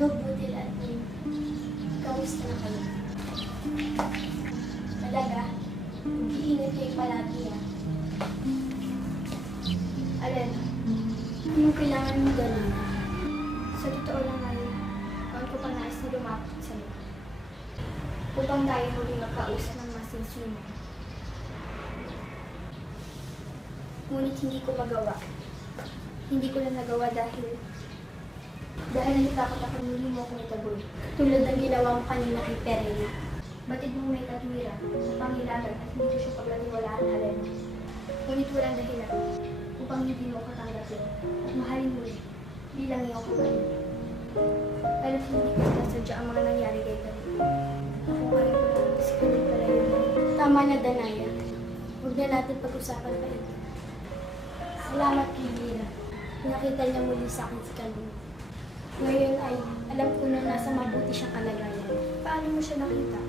Hello, Budil at Nim. Kamusta na kayo? Talaga? Mag-iingat kayo palagi, ah. Alin, anong kailangan mo gano'n? Sa totoo lang ay, noon ko pa nais na lumapit sa'yo. Upang tayo muling magkausap ng masinsinan. Ngunit hindi ko magawa. Hindi ko lang nagawa dahil nalitakot ako muli mo akong itaboy. Tulad ng ginawa mo kanina kay Perena. Batid mong may katwiran sa pangilagan at hindi ko siya paglaniwalaan alin. Ngunit walang dahilan upang hindi mo ako tanggapin at mahalin muli bilang iyong kapatid. Alam hindi ko sinasadya ang mga nangyari kay David. Ako ngayon ko lang kasi kami pala yun. Tama na, Danaya. Huwag na natin pag-usapan pa ito. Salamat kay Mira. Nakita niya muli sa akin si Kalin. Ngayon ay alam ko na nasa mabuti siyang kalagayan. Paano mo siya nakita?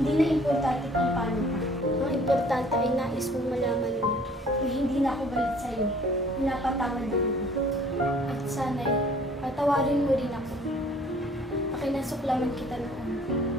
Hindi na importante kung paano ka. Ang importante ay nais mong malaman mo na hindi na ako balik sa'yo. Pinapatawad na kita. At sana'y patawarin mo rin ako. Pakinasuklaman kita noon.